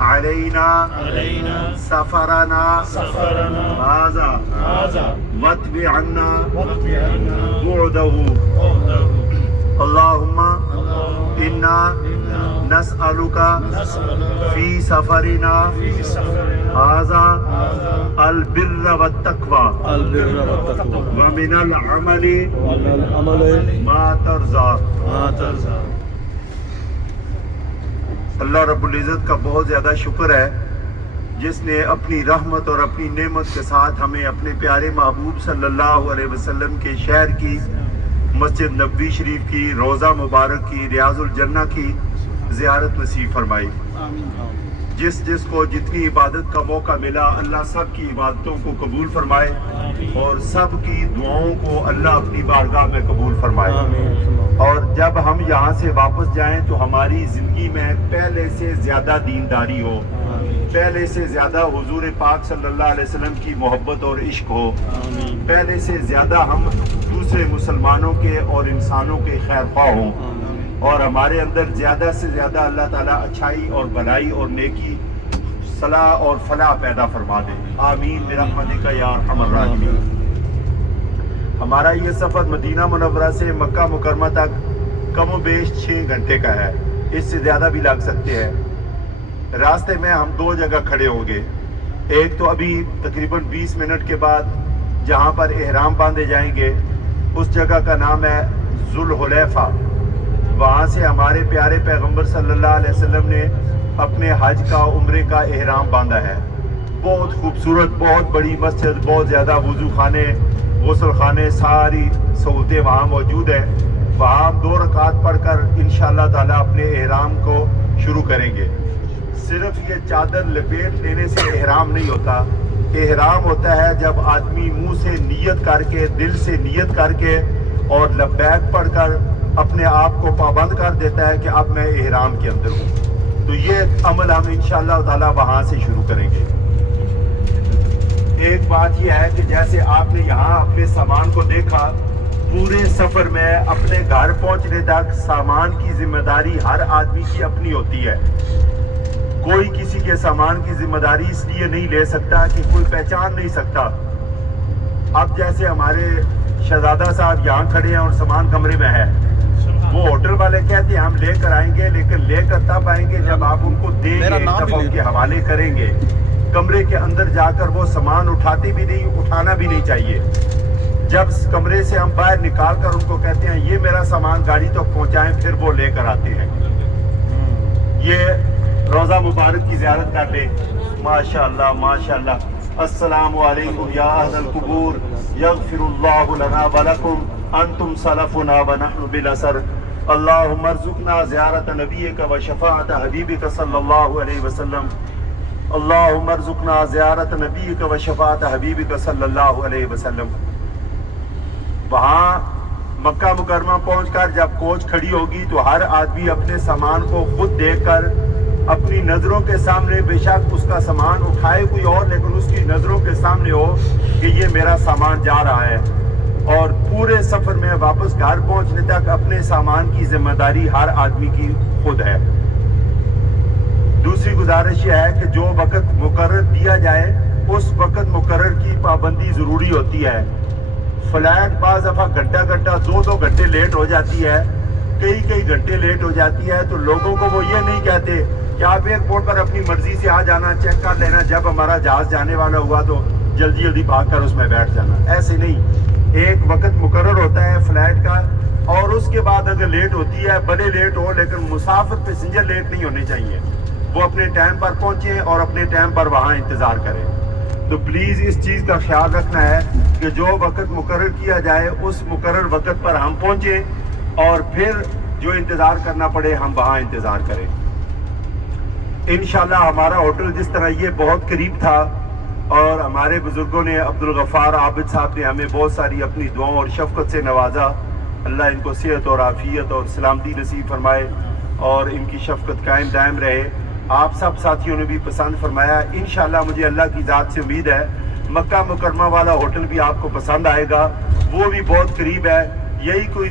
علينا سفرنا هذا واتب عنا بعده اللهم إنا نسألك في سفرنا هذا البر والتقوى ومن العمل ما ترضى. اللہ رب العزت کا بہت زیادہ شکر ہے جس نے اپنی رحمت اور اپنی نعمت کے ساتھ ہمیں اپنے پیارے محبوب صلی اللہ علیہ وسلم کے شہر کی مسجد نبوی شریف کی روضہ مبارک کی ریاض الجنہ کی زیارت نصیب فرمائی. جس کو جتنی عبادت کا موقع ملا اللہ سب کی عبادتوں کو قبول فرمائے اور سب کی دعاؤں کو اللہ اپنی بارگاہ میں قبول فرمائے. اور جب ہم یہاں سے واپس جائیں تو ہماری زندگی میں پہلے سے زیادہ دینداری ہو, پہلے سے زیادہ حضور پاک صلی اللہ علیہ وسلم کی محبت اور عشق ہو, پہلے سے زیادہ ہم دوسرے مسلمانوں کے اور انسانوں کے خیر خواہ ہوں, اور ہمارے اندر زیادہ سے زیادہ اللہ تعالیٰ اچھائی اور بھلائی اور نیکی صلاح اور فلاح پیدا فرما دے. آمین برحمتک یا ارحم الراحمین. ہمارا یہ سفر مدینہ منورہ سے مکہ مکرمہ تک کم و بیش 6 گھنٹے کا ہے, اس سے زیادہ بھی لگ سکتے ہیں. راستے میں ہم 2 جگہ کھڑے ہوں گے. ایک تو ابھی تقریباً 20 منٹ کے بعد جہاں پر احرام باندھے جائیں گے اس جگہ کا نام ہے ذوالحلیفہ. وہاں سے ہمارے پیارے پیغمبر صلی اللہ علیہ وسلم نے اپنے حج کا عمرے کا احرام باندھا ہے. بہت خوبصورت, بہت بڑی مسجد, بہت زیادہ وضو خانے, غسل خانے, ساری سہولتیں وہاں موجود ہیں. وہاں ہم 2 رکعت پڑھ کر انشاءاللہ تعالیٰ اپنے احرام کو شروع کریں گے. صرف یہ چادر لپیٹ لینے سے احرام نہیں ہوتا. احرام ہوتا ہے جب آدمی منہ سے نیت کر کے, دل سے نیت کر کے اور لبیک پڑھ کر اپنے آپ کو پابند کر دیتا ہے کہ اب میں احرام کے اندر ہوں. تو یہ عمل ہم انشاءاللہ تعالیٰ وہاں سے شروع کریں گے. ایک بات یہ ہے کہ جیسے آپ نے یہاں اپنے سامان کو دیکھا, پورے سفر میں اپنے گھر پہنچنے تک سامان کی ذمہ داری ہر آدمی کی اپنی ہوتی ہے. کوئی کسی کے سامان کی ذمہ داری اس لیے نہیں لے سکتا کہ کوئی پہچان نہیں سکتا. اب جیسے ہمارے شہزادہ صاحب یہاں کھڑے ہیں اور سامان کمرے میں ہے, وہ ہوٹل والے کہتے ہیں ہم لے کر آئیں گے, لیکن لے کر تب آئیں گے جب آپ ان کو دیں گے, ایک دفعہ ان کے حوالے کریں گے. کمرے کے اندر جا کر وہ سامان اٹھاتے بھی نہیں, اٹھانا بھی نہیں چاہیے. جب کمرے سے ہم باہر نکال کر ان کو کہتے ہیں یہ میرا سامان گاڑی تک پہنچائیں, پھر وہ لے کر آتے ہیں. یہ روضہ مبارک کی زیارت کر لیں. ماشاءاللہ ماشاءاللہ. السلام علیکم یا اہل القبور, یغفر اللہ لنا ولکم, انتم سلفنا ونحن بالاثر. اللہم ارزقنا زیارت نبیک و شفاعت حبیبک صلی اللہ علیہ وسلم. اللہم ارزقنا زیارت نبیک و شفاعت حبیبک صلی اللہ علیہ وسلم. وہاں مکہ مکرمہ پہنچ کر جب کوچ کھڑی ہوگی تو ہر آدمی اپنے سامان کو خود دیکھ کر اپنی نظروں کے سامنے, بے شک اس کا سامان اٹھائے کوئی اور, لیکن اس کی نظروں کے سامنے ہو کہ یہ میرا سامان جا رہا ہے. اور پورے سفر میں واپس گھر پہنچنے تک اپنے سامان کی ذمہ داری ہر آدمی کی خود ہے. دوسری گزارش یہ ہے کہ جو وقت مقرر دیا جائے اس وقت مقرر کی پابندی ضروری ہوتی ہے. فلائٹ بعض دفعہ گھنٹہ 2 گھنٹے لیٹ ہو جاتی ہے, کئی گھنٹے لیٹ ہو جاتی ہے, تو لوگوں کو وہ یہ نہیں کہتے کہ آپ ایئرپورٹ پر اپنی مرضی سے آ جانا, چیک کر لینا, جب ہمارا جہاز جانے والا ہوا تو جلدی بھاگ کر اس میں بیٹھ جانا. ایسے نہیں, ایک وقت مقرر ہوتا ہے فلائٹ کا, اور اس کے بعد اگر لیٹ ہوتی ہے بڑے لیٹ ہو, لیکن مسافر پیسنجر لیٹ نہیں ہونے چاہیے. وہ اپنے ٹائم پر پہنچیں اور اپنے ٹائم پر وہاں انتظار کریں. تو پلیز اس چیز کا خیال رکھنا ہے کہ جو وقت مقرر کیا جائے اس مقرر وقت پر ہم پہنچیں, اور پھر جو انتظار کرنا پڑے ہم وہاں انتظار کریں. انشاءاللہ ہمارا ہوٹل جس طرح یہ بہت قریب تھا, اور ہمارے بزرگوں نے, عبدالغفار عابد صاحب نے ہمیں بہت ساری اپنی دعاؤں اور شفقت سے نوازا. اللہ ان کو صحت اور عافیت اور سلامتی نصیب فرمائے اور ان کی شفقت قائم دائم رہے. آپ سب ساتھیوں نے بھی پسند فرمایا. انشاءاللہ مجھے اللہ کی ذات سے امید ہے مکہ مکرمہ والا ہوٹل بھی آپ کو پسند آئے گا. وہ بھی بہت قریب ہے, یہی کوئی